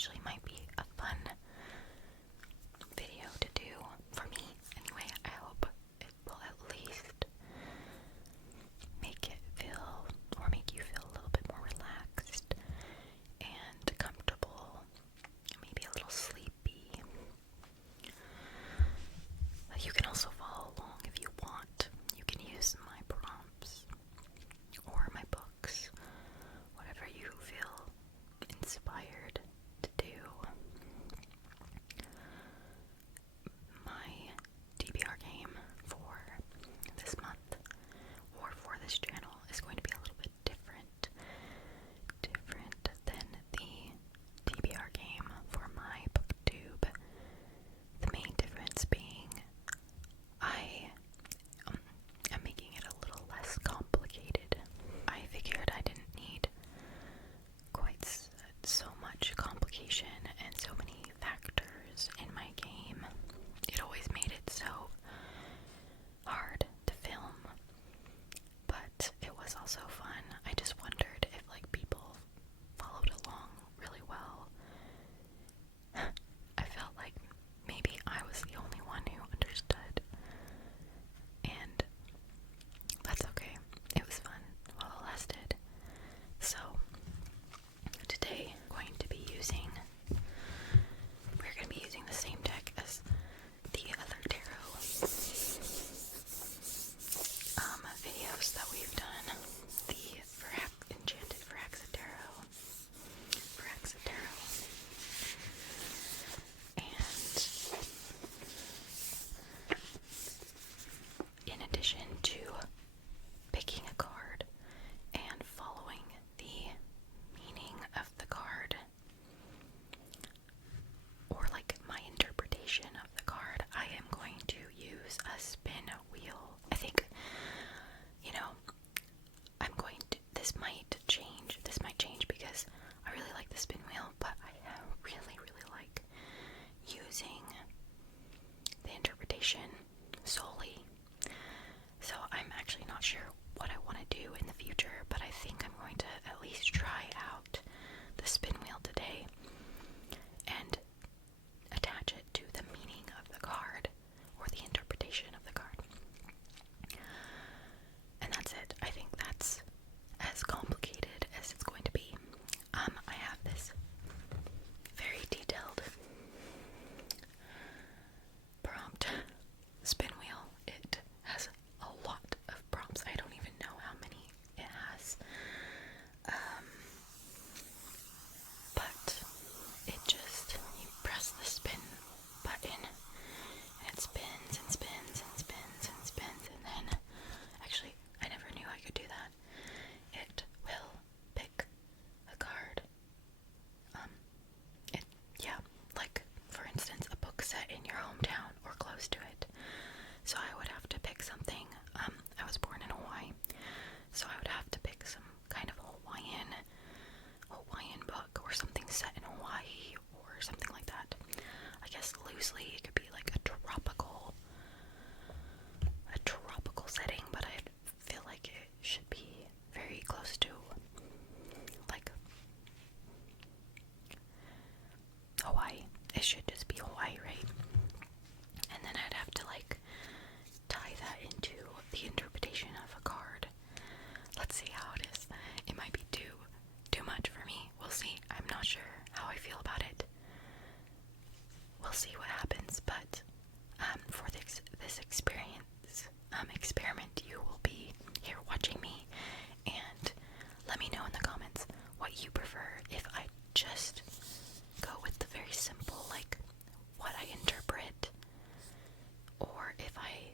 actually might be a fun video to do for me. Anyway, I hope it will at least make you feel a little bit more relaxed and comfortable, maybe a little sleepy. You can also follow along if you want. You can use my prompts or my books, whatever you feel inspired to do. My TBR game for this month, or for this channel, is going to be a little bit different than the TBR game for my BookTube. The main difference being I'm making it a little less complicated. I figured I didn't need quite so much complication and so many factors in my game. It always made it so hard to film, but it was also fun. I just wondered if people followed along really well. I felt like maybe I was the only one who understood, and that's okay. It was fun while it lasted. So today we're going to be using the same deck as the other tarot videos that we've done. The Enchanted Tarot. And in addition to picking a card and following the meaning of the card, or my interpretation of the card, I am going to use a spin wheel. I think, this might change because I really like the spin wheel, but I really, really like using the interpretation solely. So I'm actually not sure what I want to do in the future, but I think I'm going to at least try out the spin wheel today and attach it to the meaning of the card or the interpretation of the card. And that's it. I think that's as complicated as it's going to be. I have this very detailed prompt spin wheel. It has a lot of prompts. I don't even know how many it has. But you press the spin button and it spins and spins and spins and spins, and then, actually, I never knew I could do that. It will pick a card. For instance, a book set in your hometown or close to it. So I would have to pick something. I was born in Hawaii, so I would have to pick some kind of Hawaiian book or something set in Hawaii or something like that. I guess loosely it could be like a tropical setting, but I feel like it should be very close to Hawaii. It should just be Hawaii, right? And then I'd have to tie that into the interpretation of a card. Let's see how it is. It might be too much for me. We'll see. I'm not sure how I feel about it. We'll see what happens, but for this experiment, you will be here watching me, and let me know in the comments what you prefer. If I just go with the very simple, what I interpret, or if I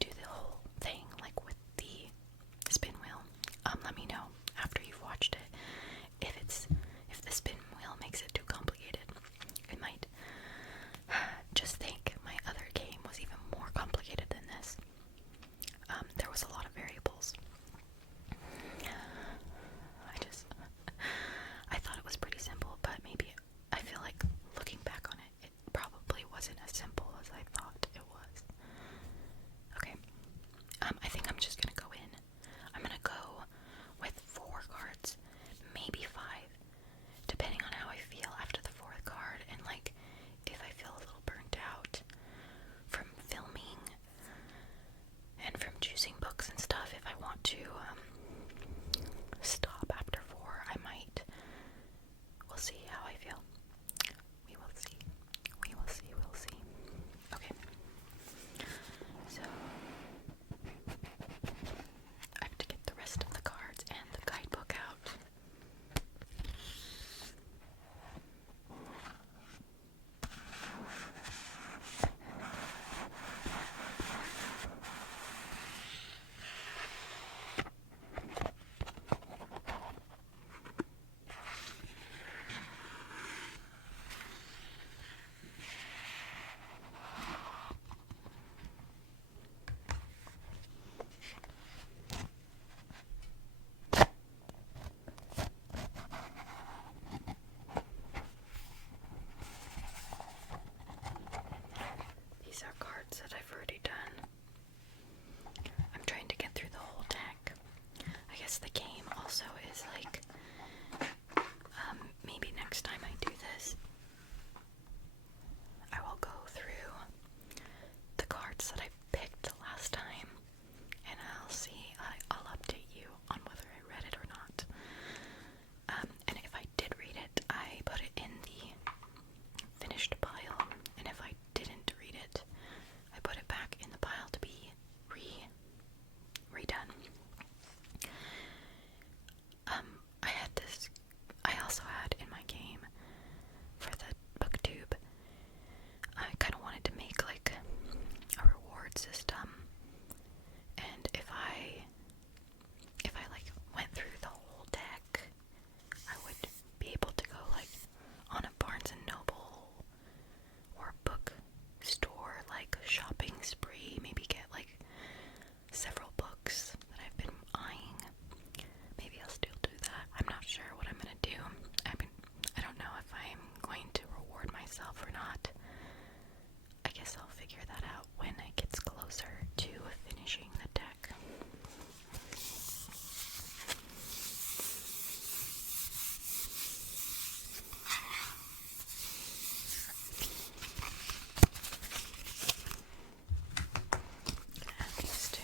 do the whole thing, with the spin wheel. Let me know after you've watched it if the spin wheel makes it too complicated. I might just think my other game was even more complicated than this. There was a lot of variables. I thought it was pretty next time I do this, I will go through the cards that I picked the last time, and I'll see, I'll update you on whether I read it or not. And if I did read it, I put it in the finished pile, and if I didn't read it, I put it back in the pile to be redone. I also had in my game for the BookTube, I kind of wanted to make like a reward system, and if I like went through the whole deck, I would be able to go like on a Barnes and Noble or bookstore like shopping spree, maybe get like several books that I've been eyeing. Maybe I'll still do that. I'm not sure what I'm gonna do. I don't know if I'm going to reward myself or not. I guess I'll figure that out when it gets closer to finishing the deck. Add these two.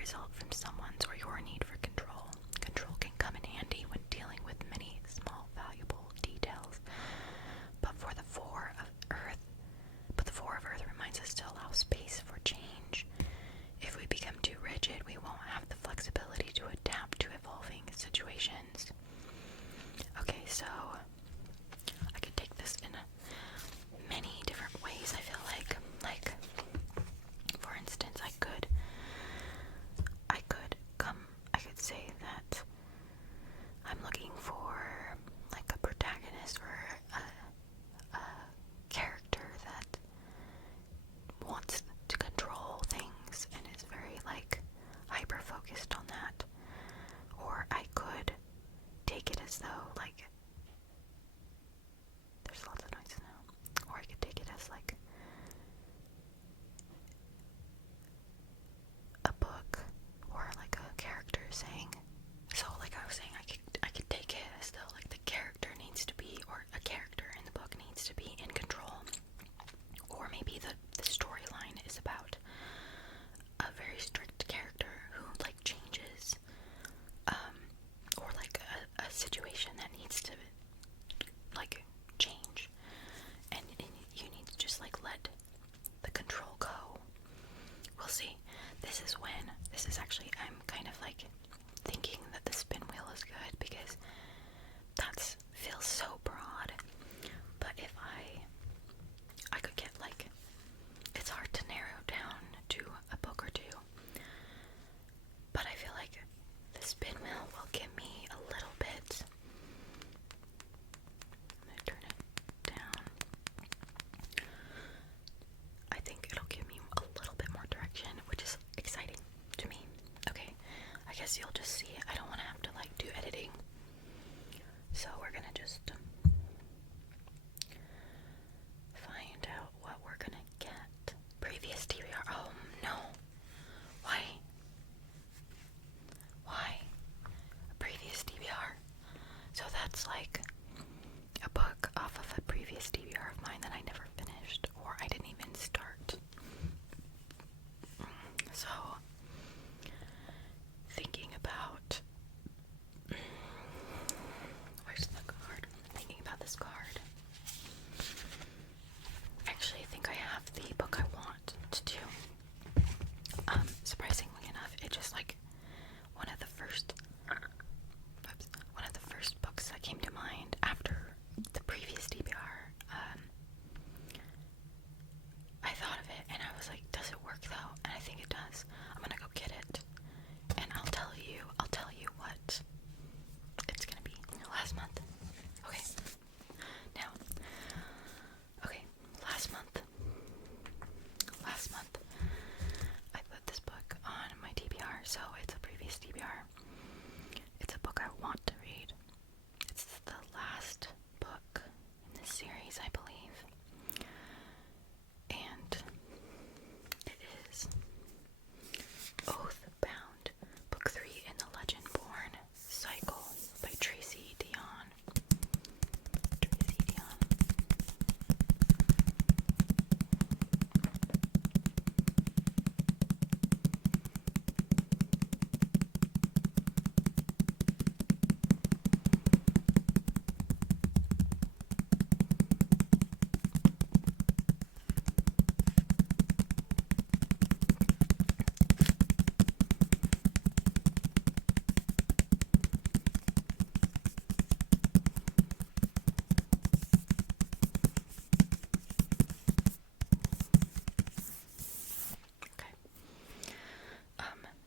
result from someone's or your need for control. Control can come in handy when dealing with many small, valuable details. But the Four of Earth reminds us to allow space for change. If we become too rigid, we won't have the flexibility to adapt to evolving situations. Okay, so I could take this in many different ways, I feel like. Like, for instance, I could say that I'm looking for like a protagonist or a character that wants to control things and is very like hyper focused on that. Or I could take it as though like there's lots of noise now. Or I could take it as like a book or like a character saying, so like I was saying, I could take it as though like the character needs to be, or a character in the book needs to be in control. Or maybe the storyline is about a very strict character who like changes, or like a situation that needs to like change, and you need to just like let the control go. We'll see. This is actually, I'm kind of like thinking that the spin wheel is good because that feels so broad. But if I could get like, it's hard to narrow down to a book or two, but I feel like the spin wheel will give me a little bit. I'm gonna turn it down. I think it'll give me a little bit more direction, which is exciting to me. Okay, I guess you'll just see. I don't want to have to like do editing, so we're gonna just find out what we're gonna get. Previous TBR. Oh no, why a previous TBR? So that's like a book off of a previous TBR of mine that I never finished, or I didn't even start. So, thinking about, where's the card? Thinking about this card. Actually, I think I have the book I want to do. Surprisingly enough, it just like one of the first books that came to mind after the previous TBR. I thought of it and I was like, does it work though? And I think it does. I'm gonna go get it and I'll tell you what it's gonna be. Last month. Okay. Now. Okay. Last month I put this book on my TBR, so it's a previous TBR. It's a book I want to read. It's the last book in this series, I believe. And it is Oathbound, Book 3 in the Legend-Born Cycle by Tracy Dion.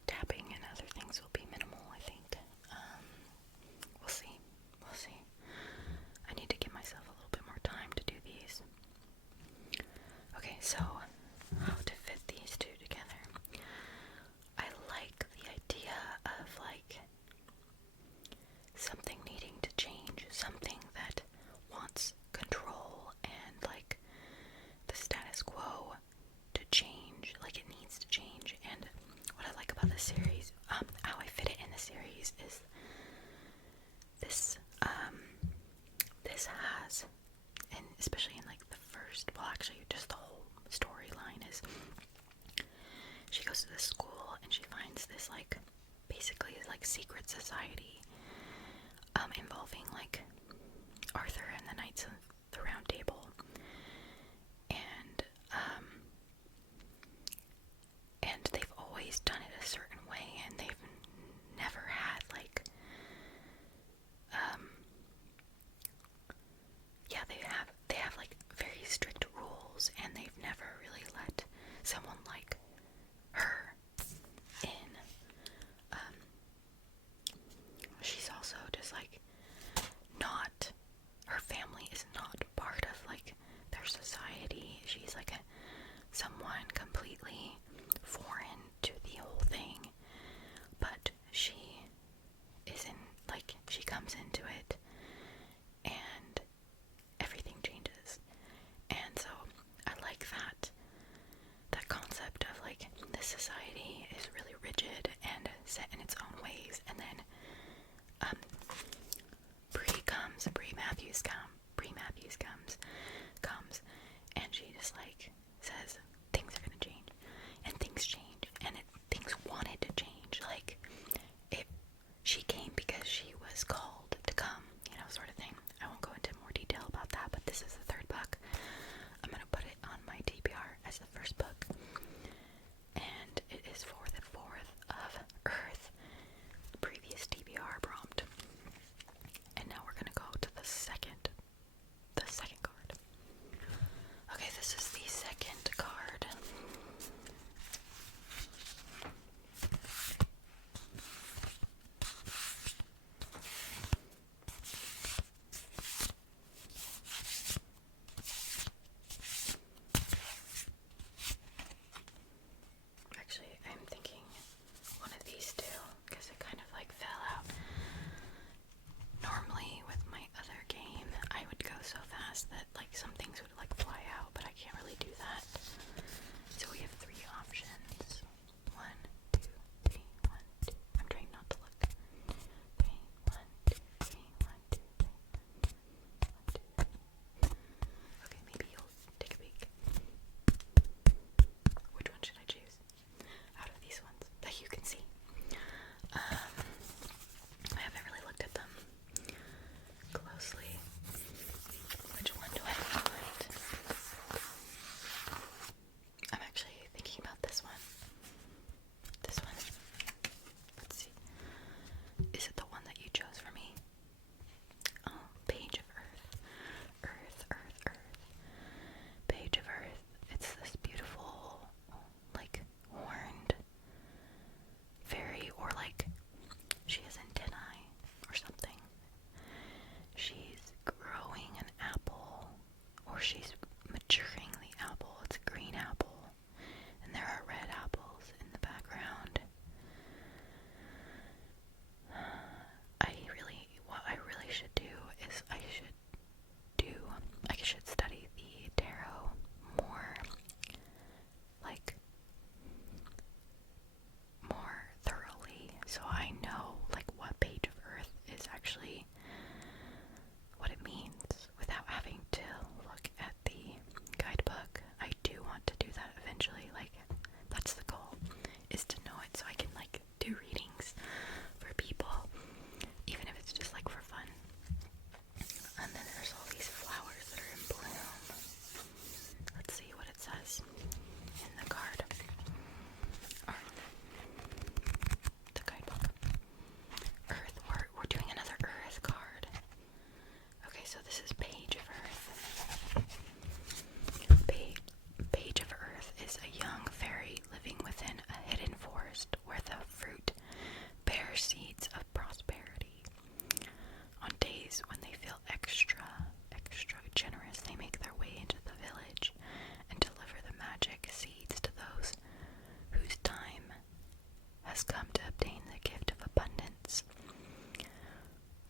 Tapping and other things will be minimal, I think. We'll see. I need to give myself a little bit more time to do these. Okay, so how to fit these two together. I like the idea of like something needing to change, something that wants control and like the status quo to change, like it needs to change. And what I like about this series, how I fit it in the series is this has, and especially in like the first, well actually just the whole storyline is, she goes to this school and she finds this secret society involving like Arthur and the Knights of the Round Table, and they've always done it a certain way, and they've never had like they have like very strict rules, and they've never really let someone like her in. She's also just like not, her family is not part of like their society. She's like someone completely foreign to the whole thing, but she isn't, like, she comes into it and everything changes. And so I like that concept of like this society is really rigid and set in its own ways, and then Bree Matthews comes, and she just like says things are gonna change, and things change, and things wanted to change. Like, she came because she was called to come, sort of thing. I won't go into more detail about that, but this is the third book. I'm gonna put it on my TBR as the first book, and it is for the 4th of Earth, previous TBR prompt. And now we're gonna go to the second card. Okay, this is the second card. Actually, I'm thinking one of these two, because it kind of like fell out. Normally with my other game, I would go so fast that like some things would like fly out, but I can't really do that. So we have 3 options. 1, 2, 3, 1, 2. I'm trying not to look. 3, 1, 2, 3, 1, 2, 3, 1, 2, 3. Okay, maybe you'll take a peek. Which one should I choose out of these ones that you can see? I haven't really looked at them closely. Which one do I want? I'm actually thinking about this one. This one. Let's see. Is it the one that you chose for me? Oh, Page of Earth. Earth. Page of Earth. It's this beautiful, like, horned fairy, or like she has antennae or something. She's growing an apple, or she's maturing the apple. It's a green apple, and there are red apples in the background. What I really should do is I should study the tarot more, like, more thoroughly, so I know like what Page of Earth is actually, what it means, without having to look at the guidebook. I do want to do that eventually. Like, that's the goal, is to know it so I can like do readings for people, even if it's just like for fun. And then there's all these flowers that are in bloom. Let's see what it says in the card, or the guidebook. Earth. We're doing another Earth card. Okay, so this is Page of Earth. Page of Earth is a young fairy living within a hidden forest where the fruit bears seeds of prosperity. On days when they feel extra generous, they make their way into the village and deliver the magic seeds to those whose time has come to obtain the gift of abundance.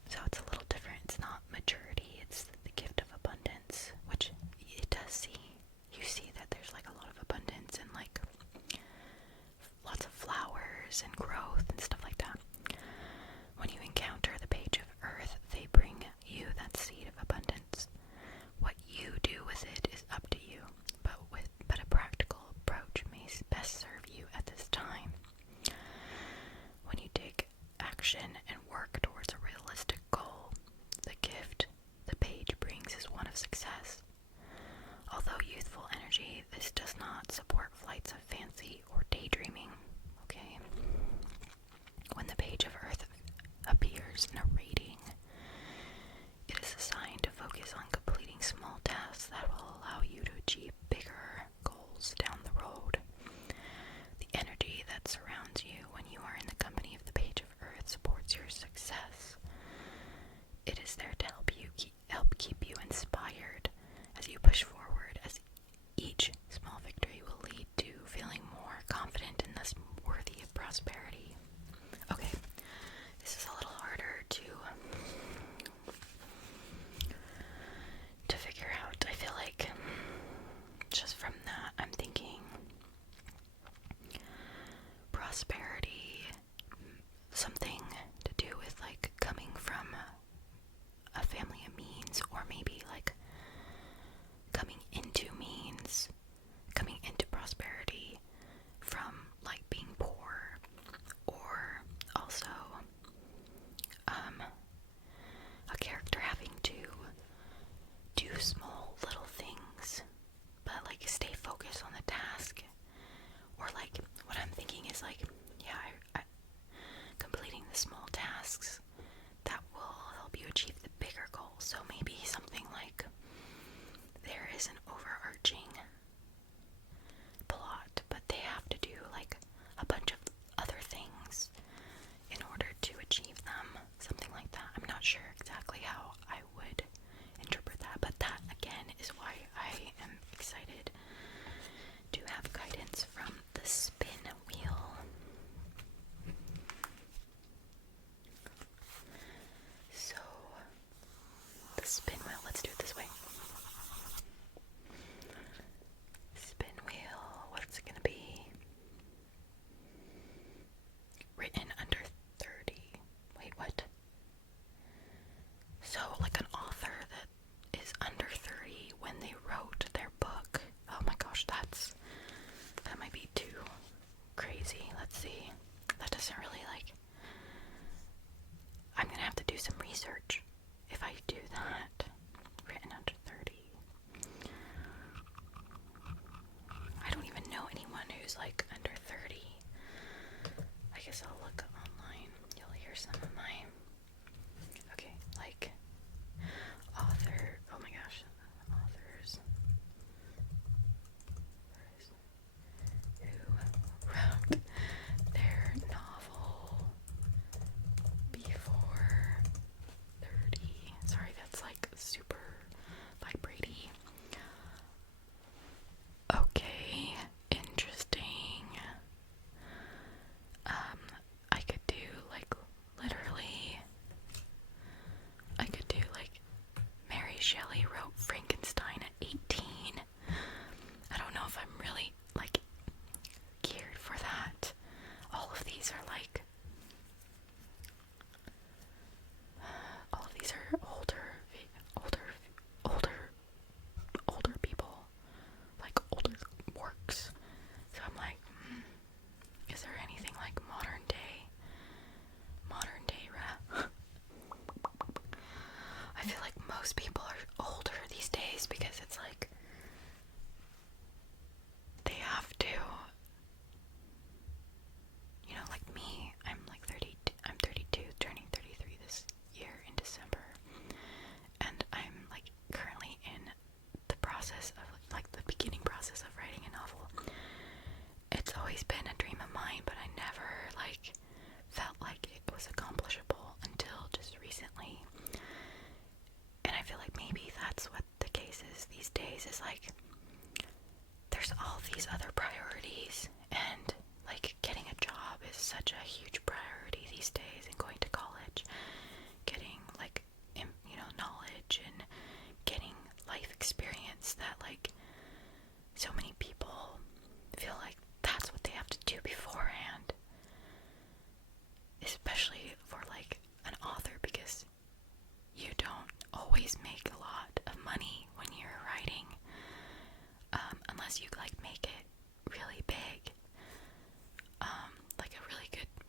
So it's a little different. It's not maturity, it's the gift of abundance, which it does see. You see that there's like a lot of abundance and like lots of flowers and growth and stuff like that. When you encounter the Page of Earth, they bring you that seed of abundance. What you do with it is up to you, but a practical approach may best serve you at this time. When you take action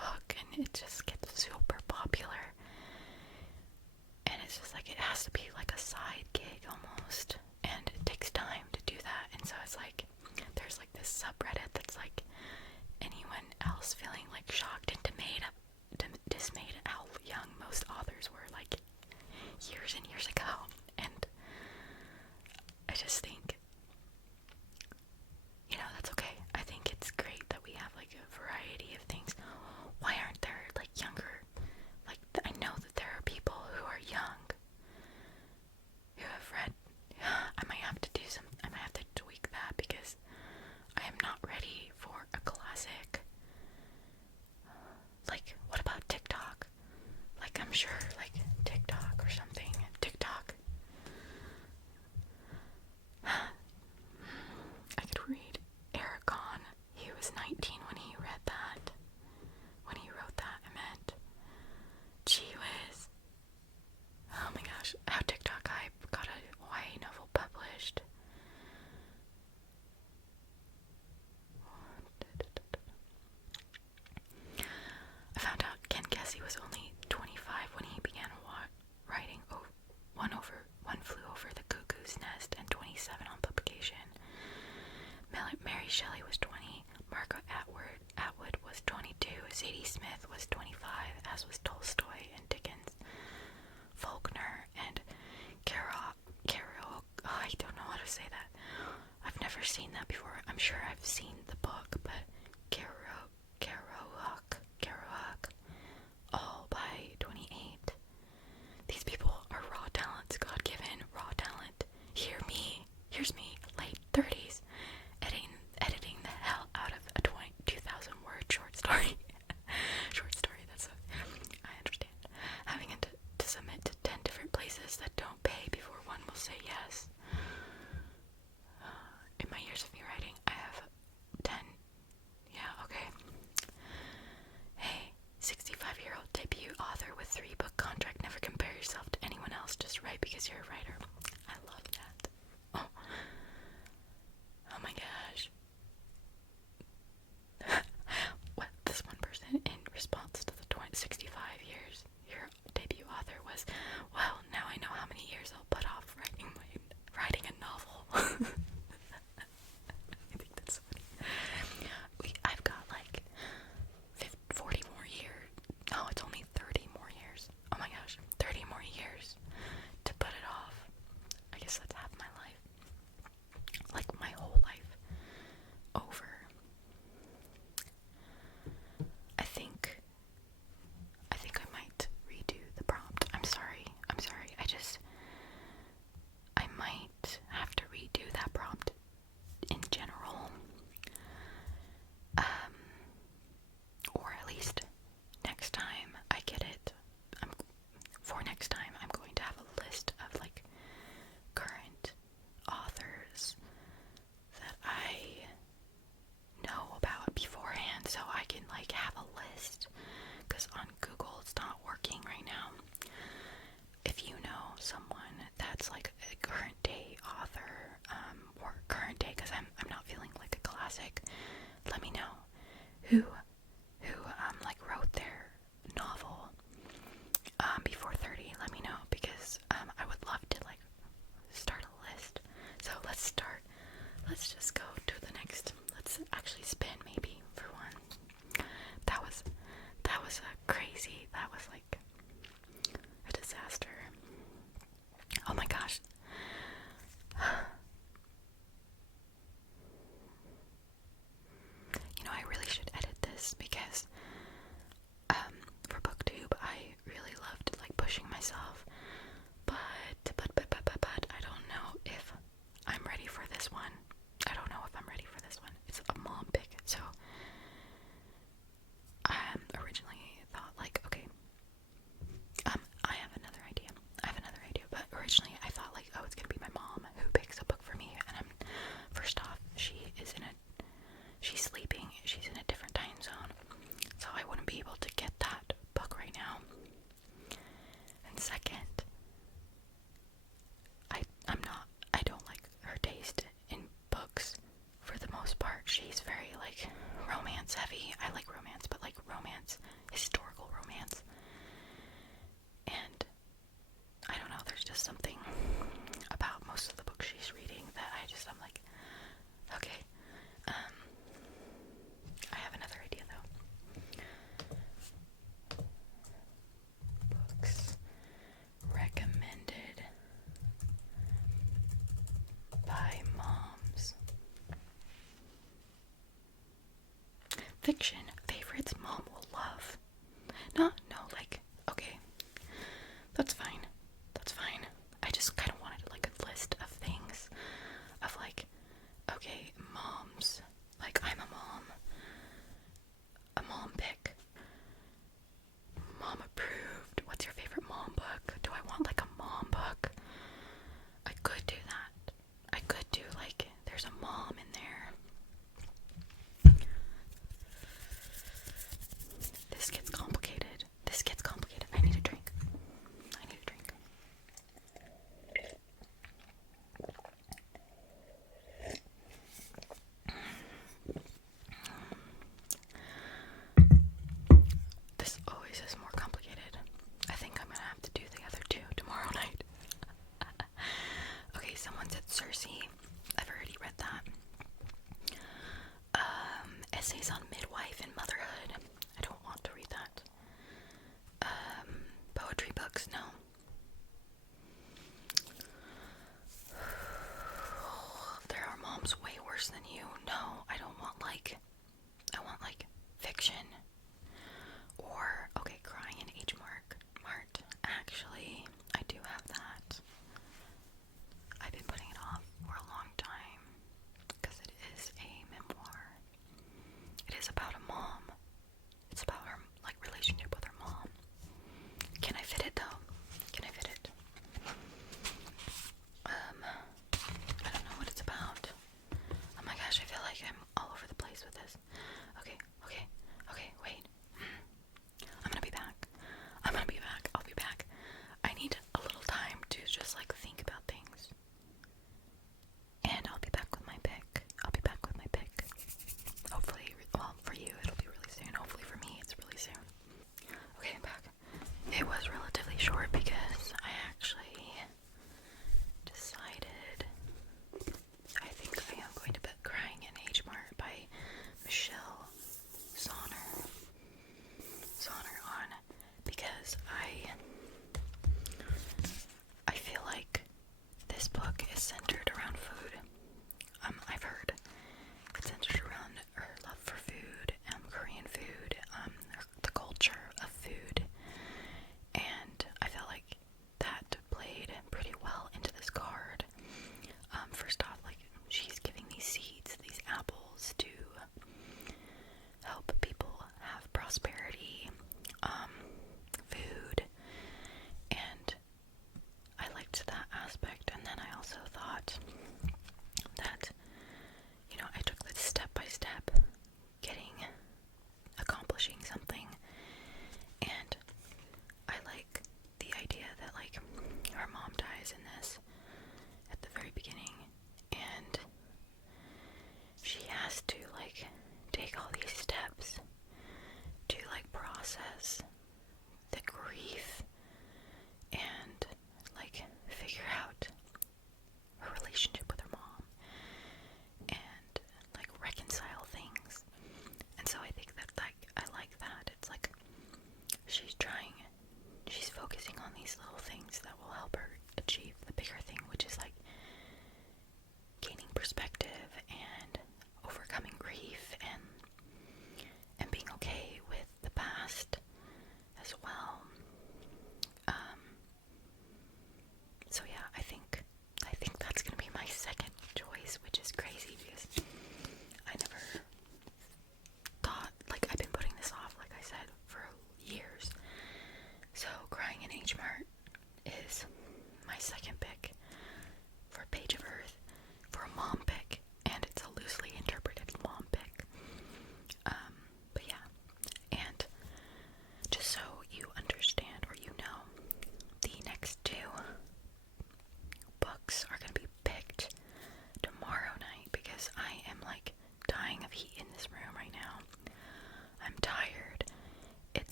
book, and it just gets super popular. And it's just like, it has to be like a side gig almost, and it takes time to do that. And so it's like, there's like this subreddit that's like, anyone else feeling like shocked and dismayed at how young most authors were like years and years ago. And I just think, you know, that's okay. I think it's great that we have like a variety of things. Why aren't there like younger, like, I know that there are people who are young who have read. I might have to tweak that, because I am not ready for a classic. Like, what about TikTok? Like, I'm sure, like, TikTok or something. TikTok. I could read Aragon. He was 19 when he read that. When he wrote that, I meant. Gee whiz. Oh my gosh. How TikTok I got a YA novel published. I found out Ken Kesey was only 25 when he began writing One Flew Over the Cuckoo's Nest, and 27 on publication. Mary Shelley was 20, Margaret Atwood was 22, Zadie Smith was 25, as was Tolstoy and Dickens, Faulkner, and I don't know how to say that. I've never seen that before. I'm sure I've seen the book, but Kerouac, all by 28. These people are raw talents, God-given raw talent. Here's me, late 30s, editing the hell out of a 2,000 word short story. I understand. Having to submit to 10 different places that don't pay before one will say yes. In my years of me writing, I have 10. Yeah, okay. Hey, 65-year-old debut author with 3-book contract. Never compare yourself to anyone else. Just write because you're a writer. I love that. Oh my gosh. What, this one person in response to the 65 years your debut author was, well, now I know how many years I'll put off writing a novel. I think that's funny. I've got like 40 more years. No, it's only 30 more years. Oh my gosh, 30 more years to put it off. I guess that's half my life. Like my whole life over. I think I might redo the prompt. I'm sorry. I might have to redo that prompt in general. Or at least next time I get it. Next time I'm going to have a list of like current authors that I know about beforehand, so I can like have a list, because on Google it's not working right now. If you know someone that's like a current day author, or current day, because I'm not feeling like a classic, let me know who like wrote their novel before 30. Let me know, because I would love to like start a list. So let's just go to the next. Let's actually spin maybe for one. That was crazy. That was like a disaster. Oh my gosh. You know, I really should edit this, because for BookTube I really loved like pushing myself, but I don't know if I'm ready for this one. It's a mom pick, so I originally thought like, okay, I have another idea, but originally I thought like, oh, it's gonna be my mom who picks a book for me, and first off, she's sleeping, she's in a different time zone, so I wouldn't be able to get that book right now. And second, I don't like her taste in books for the most part. She's very like romance heavy. I like romance, but like romance fiction favorites mom will love. Not